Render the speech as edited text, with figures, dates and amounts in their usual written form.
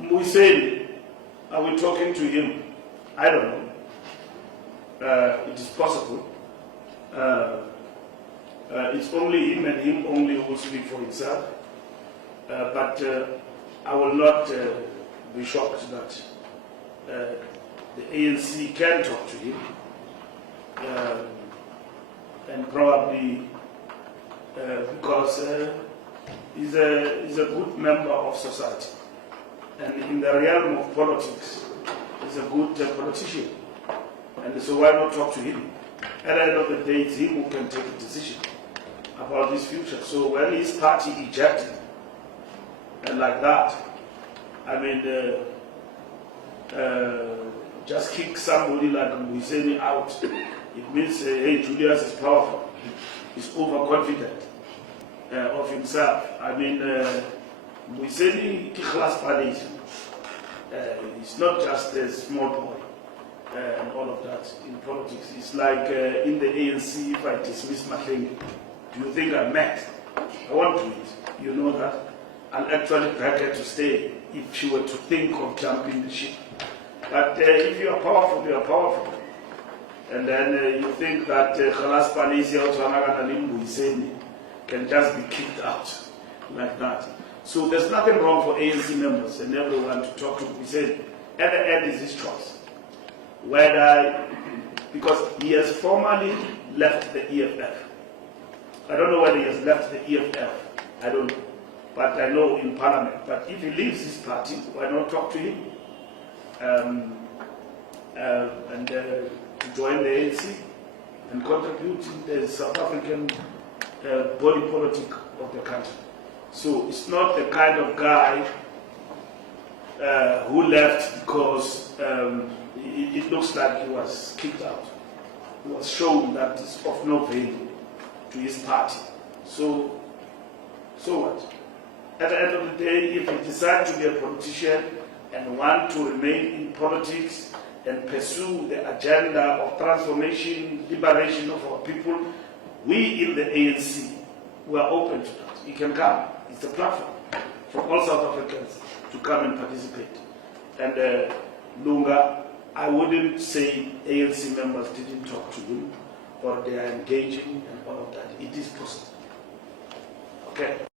Mbuyiseni, are we talking to him? I don't know. It is possible. It's only him and him only who will speak for himself. But I will not be shocked that the ANC can talk to him and probably because he's a good member of society, and in the realm of politics he's a good politician, and so why not talk to him? At the end of the day, it's him who can take a decision about his future. So when his party ejected him, and like that, I mean, just kick somebody like Mbuyiseni out, it means, hey, Julius is powerful, he's overconfident of himself. I mean, Mbuyiseni he's not just a small boy and all of that in politics. It's like in the ANC, if I dismiss my thing, do you think I'm mad? I want to eat. You know that. I'll actually beg her to stay if she were to think of jumping the ship. But if you are powerful, you are powerful. And then you think that Khalas Palisia Mbuyiseni can just be kicked out like that. So there's nothing wrong for ANC members and everyone to talk to Mbuyiseni. At the end is his choice. Whether, because he has formally left the EFF. I don't know whether he has left the EFF. I don't know. But I know in Parliament. But if he leaves his party, why not talk to him? And to join the ANC and contribute in the South African body politic of the country. So it's not the kind of guy who left because it looks like he was kicked out. He was shown that it's of no value to his party. So what? At the end of the day, if he decides to be a politician and want to remain in politics and pursue the agenda of transformation, liberation of our people, we in the ANC, we are open to that. He can come. It's a platform for all South Africans to come and participate. And Lunga, I wouldn't say ANC members didn't talk to him or they are engaging and all of that. It is possible. Okay.